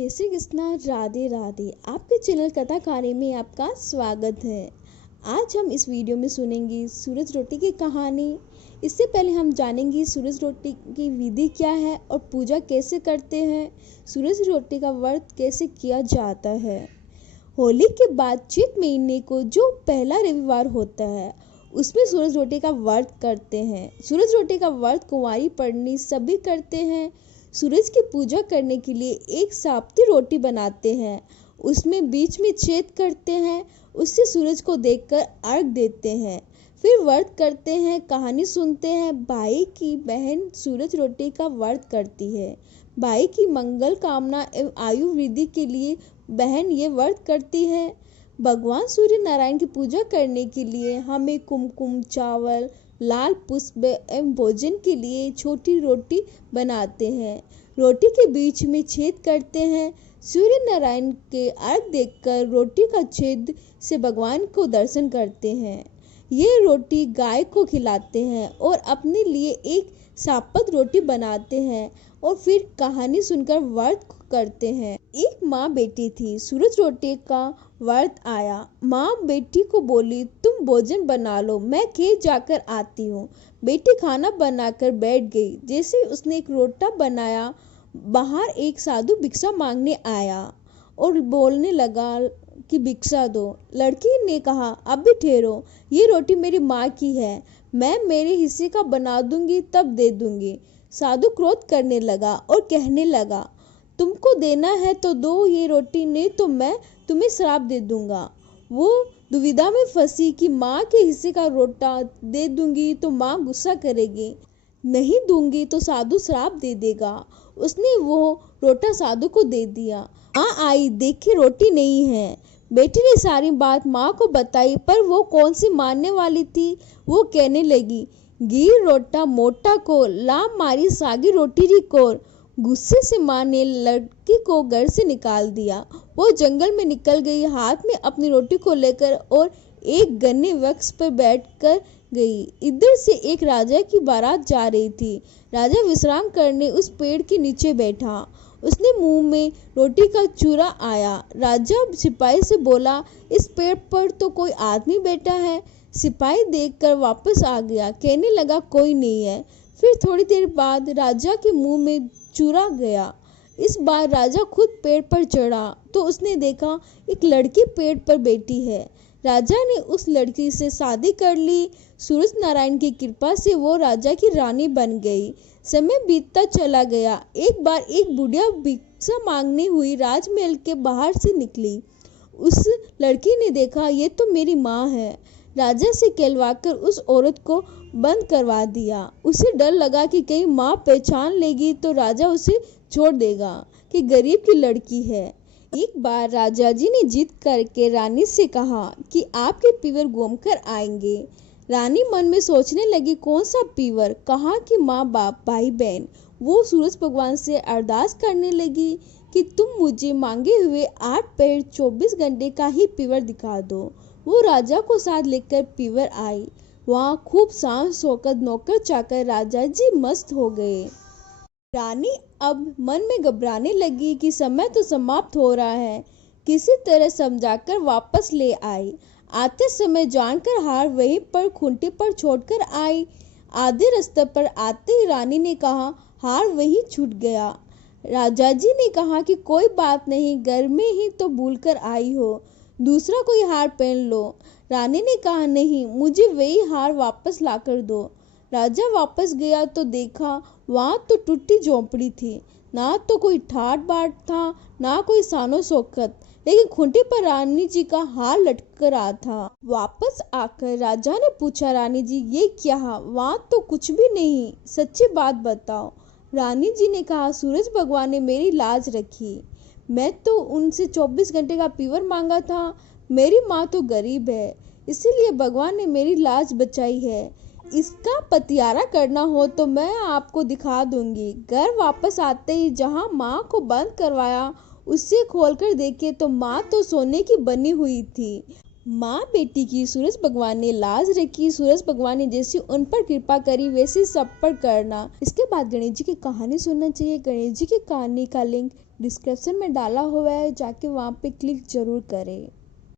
जय श्री कृष्णा, राधे राधे। आपके चैनल कथा कहानी में आपका स्वागत है। आज हम इस वीडियो में सुनेंगे सूरज रोटी की कहानी। इससे पहले हम जानेंगे सूरज रोटी की विधि क्या है और पूजा कैसे करते हैं, सूरज रोटी का व्रत कैसे किया जाता है। होली के बाद चैत महीने को जो पहला रविवार होता है उसमें सूरज रोटी का व्रत करते हैं। सूरज रोटी का व्रत कुंवारी पड़नी सभी करते हैं। सूरज की पूजा करने के लिए एक साप्ती रोटी बनाते हैं, उसमें बीच में छेद करते हैं, उससे सूरज को देखकर अर्घ देते हैं। फिर व्रत करते हैं, कहानी सुनते हैं। भाई की बहन सूरज रोटी का व्रत करती है। भाई की मंगल कामना एवं आयु वृद्धि के लिए बहन ये व्रत करती है। भगवान सूर्य नारायण की पूजा करने के लिए हमें कुमकुम, चावल, लाल पुष्प एवं भोजन के लिए छोटी रोटी बनाते हैं। रोटी के बीच में छेद करते हैं। सूर्य नारायण के अर्घ देकर रोटी का छेद से भगवान को दर्शन करते हैं। ये रोटी गाय को खिलाते हैं और अपने लिए एक सापत रोटी बनाते हैं और फिर कहानी सुनकर व्रत करते हैं। एक माँ बेटी थी। सूरज रोटी का व्रत आया। माँ बेटी को बोली, तुम भोजन बना लो, मैं खेत जाकर आती हूँ। बेटी खाना बनाकर बैठ गई। जैसे उसने एक रोटा बनाया, बाहर एक साधु भिक्षा मांगने आया और बोलने लगा कि भिक्षा दो। लड़की ने कहा, अब भी ठहरो, ये रोटी मेरी माँ की है, मैं मेरे हिस्से का बना दूंगी तब दे दूंगी। साधु क्रोध करने लगा और कहने लगा, तुमको देना है तो दो ये रोटी, नहीं तो मैं तुम्हें श्राप दे दूंगा। वो दुविधा में फंसी कि माँ के हिस्से का रोटा दे दूंगी तो माँ गुस्सा करेगी, नहीं दूंगी तो साधु श्राप दे देगा। उसने वो रोटा साधु को दे दिया। माँ आई, देखी रोटी नहीं है। बेटी ने सारी बात माँ को बताई, पर वो कौन सी मानने वाली थी। वो कहने लगी, गिर रोटा मोटा को, लाम मारी सागी रोटी री कोर। गुस्से से माँ ने लड़की को घर से निकाल दिया। वो जंगल में निकल गई, हाथ में अपनी रोटी को लेकर, और एक घने वृक्ष पर बैठकर गई। इधर से एक राजा की बारात जा रही थी। राजा विश्राम करने उस पेड़ के नीचे बैठा। उसने मुंह में रोटी का चूरा आया। राजा सिपाही से बोला, इस पेड़ पर तो कोई आदमी बैठा है। सिपाही देखकर वापस आ गया, कहने लगा, कोई नहीं है। फिर थोड़ी देर बाद राजा के मुंह में चूरा गया। इस बार राजा खुद पेड़ पर चढ़ा तो उसने देखा एक लड़की पेड़ पर बैठी है। राजा ने उस लड़की से शादी कर ली। सूरज नारायण की कृपा से वो राजा की रानी बन गई। समय बीतता चला गया। एक बार एक बुढ़िया भिक्षा मांगने हुई राजमहल के बाहर से निकली। उस लड़की ने देखा, ये तो मेरी माँ है। राजा से कहलवाकर उस औरत को बंद करवा दिया। उसे डर लगा कि कहीं माँ पहचान लेगी तो राजा उसे छोड़ देगा कि गरीब की लड़की है। एक बार राजा जी ने जिद करके रानी से कहा कि आपके पीवर घूम कर आएंगे। रानी मन में सोचने लगी, कौन सा पीवर, कहाँ की माँ बाप भाई बहन। वो सूरज भगवान से अरदास करने लगी कि तुम मुझे मांगे हुए 8 पैर 24 घंटे का ही पीवर दिखा दो। वो राजा को साथ लेकर पीवर आई। वहाँ खूब सांस होकर नौकर चाकर राजा जी मस्त हो गए। रानी अब मन में घबराने लगी कि समय तो समाप्त हो रहा है। किसी तरह समझाकर वापस ले आई। आते समय जानकर हार वहीं पर खूंटे पर छोड़कर आई। आधे रास्ते पर आते ही रानी ने कहा, हार वहीं छूट गया। राजा जी ने कहा कि कोई बात नहीं, घर में ही तो भूल कर आई हो, दूसरा कोई हार पहन लो। रानी ने कहा, नहीं, मुझे वही हार वापस लाकर दो। राजा वापस गया तो देखा वहाँ तो टूटी झोंपड़ी थी, ना तो कोई ठाट बाट था, ना कोई सानो शौकत, लेकिन खूंटे पर रानी जी का हार लटक रहा था। वापस आकर राजा ने पूछा, रानी जी ये क्या? वहाँ तो कुछ भी नहीं, सच्ची बात बताओ। रानी जी ने कहा, सूरज भगवान ने मेरी लाज रखी। मैं तो उनसे 24 घंटे का पीवर मांगा था। मेरी माँ तो गरीब है, इसीलिए भगवान ने मेरी लाज बचाई है। इसका पतियारा करना हो तो मैं आपको दिखा दूंगी। घर वापस आते ही जहाँ माँ को बंद करवाया उसे खोलकर देखे तो माँ तो सोने की बनी हुई थी। माँ बेटी की सूरज भगवान ने लाज रखी, सूरज भगवान ने जैसी उन पर कृपा करी वैसे सब पर करना। इसके बाद गणेश जी की कहानी सुनना चाहिए। गणेश जी की कहानी का लिंक डिस्क्रिप्शन में डाला हुआ है, जाके वहाँ पे क्लिक जरूर करें।